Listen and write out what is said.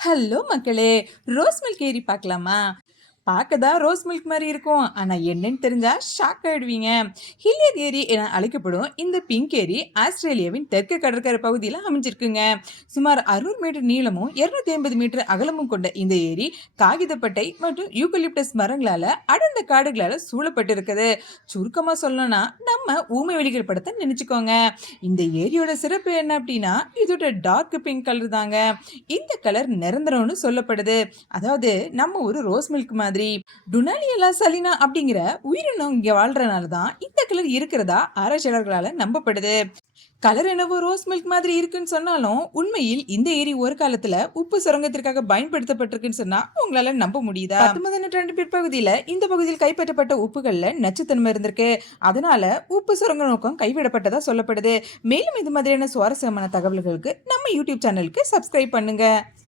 Hello மக்களே! Rose milk ஏரி பார்க்கலாமா? பார்க்க தான் ரோஸ் மில்க் மாரி இருக்கும். ஆனா என்னன்னு தெரிஞ்சா ஷாக் ஆயிடுவீங்க. ஹில்லியர் ஏரி என அழைக்கப்படும் இந்த பிங்க் ஏரி ஆஸ்திரேலியாவின் தெற்கு கடற்கரை பகுதியில அமைஞ்சிருக்குங்க. சுமார் 600 மீட்டர் நீளமும் 250 மீட்டர் அகலமும் கொண்ட இந்த ஏரி காகிதப்பட்டை மற்றும் யூக்கலிப்டஸ் மரங்களால அடர்ந்த காடுகளால சூழப்பட்டிருக்குது. சுருக்கமா சொல்லணும்னா நம்ம ஊமை வெளிகள் படத்தை நினைச்சுக்கோங்க. இந்த ஏரியோட சிறப்பு என்ன அப்படின்னா இதோட டார்க் பிங்க் கலர் தாங்க. இந்த கலர் நிரந்தரம்னு சொல்லப்படுது. அதாவது நம்ம ஒரு ரோஸ் மில்க் மாதிரி. டுனாலியலா சலினா அப்படிங்கிற உயிரினம் இங்க வாழ்றனால தான் இந்த கலர் இருக்கிறதா ஆராய்ச்சியாளர்களால நம்பப்படுது. கலர் என்னவோ ரோஸ் மில்க் மாதிரி இருக்குன்னு சொன்னாலும் உண்மையில் இந்த ஏரி ஒரு காலத்துல உப்பு சுரங்கத்திற்காக பயன்படுத்தப்பட்டிருக்குன்னு சொன்னா உங்களால நம்ப முடியுதா? 19 நூற்றாண்டு பிற்பகுதியில இந்த பகுதியில் கைப்பற்றப்பட்ட உப்புகள்ல நச்சுத்தன்மை இருந்திருக்கு. அதனால உப்பு சுரங்க நோக்கம் கைவிடப்பட்டதா சொல்லப்படுது. மேலும் இது மாதிரியான சுவாரஸ்யமான தகவல்களுக்கு நம்ம யூடியூப் சேனலுக்கு சப்ஸ்கிரைப் பண்ணுங்க.